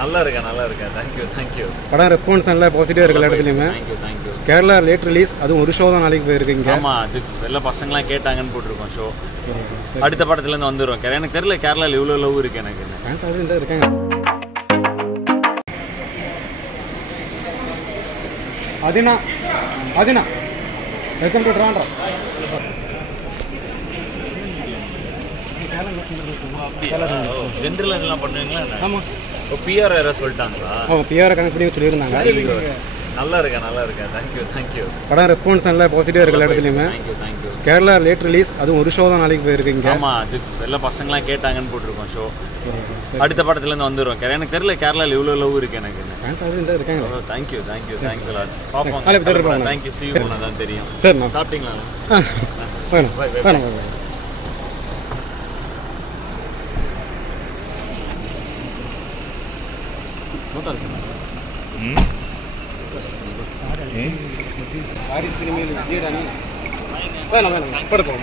நல்லா இருக்கேன் தேங்க்யூ படம் ரெஸ்பான்ஸ் நல்லா பாசிட்டிவாக இருக்கு எல்லா இடத்துலையுமே. தேங்க்யூ. கேரளா லேட் ரிலீஸ், அதுவும் ஒரு ஷோ தான் நாளைக்கு போயிருக்கீங்க. ஆமாம், அது எல்லா பசங்களாம் கேட்டாங்கன்னு போட்டிருக்கோம் ஷோ. அடுத்த படத்துலேருந்து வந்துடுவோம். எனக்கு தெரியல கேரளாவில் இவ்வளோ லவ் இருக்குது எனக்கு. ஃபேன்ஸ் ஆகுது இருக்காங்க. Adina welcome to ட்ராண்டா. ஜென்ரல் இதெல்லாம் பண்ணுவீங்களா? ஆமாம். இப்போ பிஆர் யாராவது சொல்லிட்டாங்களா? பிஆர் கணக்கு பண்ணி சொல்லியிருந்தாங்க. நல்லா இருக்கேன் தேங்க்யூ. படம் ரெஸ்பான்ஸ் நல்லா பாசிட்டிவாக இருக்கு எல்லா இடத்துலையுமே. தேங்க்யூ. கேரளா லேட் ரிலீஸ், அதுவும் ஒரு ஷோ தான் நாளைக்கு போயிருக்கீங்க. ஆமாம், அது எல்லா பசங்களாம் கேட்டாங்கன்னு போட்டிருக்கோம் ஷோ. அடுத்த படத்துலேருந்து வந்துடுவோம். எனக்கு தெரியல கேரளாவில் இவ்வளோ லவ் இருக்குது எனக்கு. ஃபேன்ஸ் ஆகுது இருக்காங்க. தேங்க்யூ பார்ப்போம். தேங்க்யூ. சி யூ தான் தெரியும். சரி, நான் சாப்பிட்டீங்களா? வேணும். சினிமையில் விஜய் ராணி வேணும் படுப்போம்.